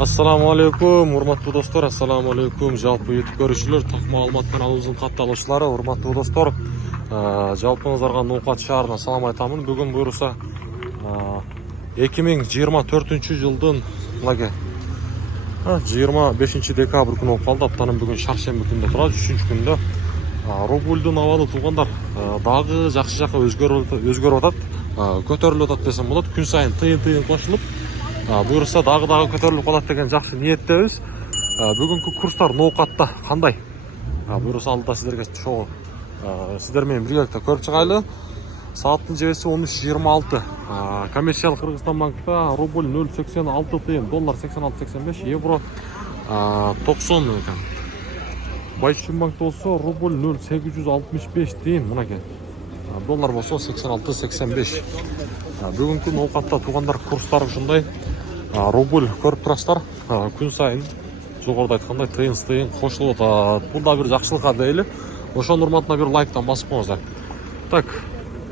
Ассаламу алейкум, урматтуу достор. Ассаламу алейкум, жалпы YouTube көрүүчүлөр, так маалымат каналыбыздын катталуучулары, урматтуу достор. Жалпыңыздарга Ноокат шаарына салам айтамын. Бүгүн буюрса 2024 жылдын мынакей 25 декабрь күнү болуп калды. Аптанын бүгүн шаршемби күндө турат, 3-үнчү күндө. Рублдун абалы туугандар дагы жакшы жака өзгөрүп атат, көтөрүлүп атат десем болот. Күн сайын тыйын кошулуп, буюрса дагы көтөрүлүп калат деген жакшы ниеттебиз. Бүгүнкү курстар Ноокатта кандай? Буюрса алдыда сиздерге чогуу сиздер менен биргеликте көрүп чыгайлы. Сааттын жебеси 13:26. Коммерциялык Кыргызстан банкта рубль 0,86 тыйын, доллар 86,85, евро 90 экен. Байшын банкта болсо рубль 0,865 тыйын, мынакей. Доллар болсо 86,85. Бүгүнкү Ноокатта туугандар курстары ушундай. Рубль көрүп турасыздар, күн сайын жогоруда айткандай тыйын кошулуп атат. Бул да бир жакшылыкка дейли. Ошонун урматына бир лайктан басып коюңуздар. Так,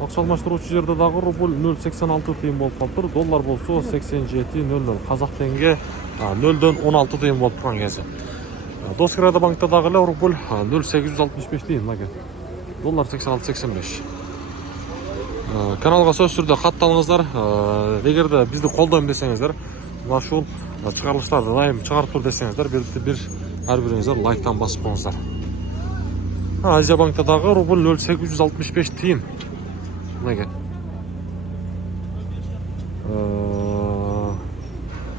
акча алмаштыруучу жерде дагы рубль 0,86 тыйын болуп калыптыр. Доллар болсо 87,00. Казак тенге 0,16 тыйын болуп турган кези. Доскрада банкта дагы эле рубль 0,865 тыйын, мынакей. Доллар 86,85. Каналга сөзсүз түрдө катталыңыздар. Эгерде бизди колдойм десеңиздер, мына ушул чыгарылыштарды дайым чыгарып тур десеңиздер, ар бириңиздер лайктан басып коюңуздар. Азия банкта дагы рубль 0,865 тыйын. Мынакей.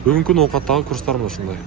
Бүгүнкү Ноокаттагы курстарым ушундай.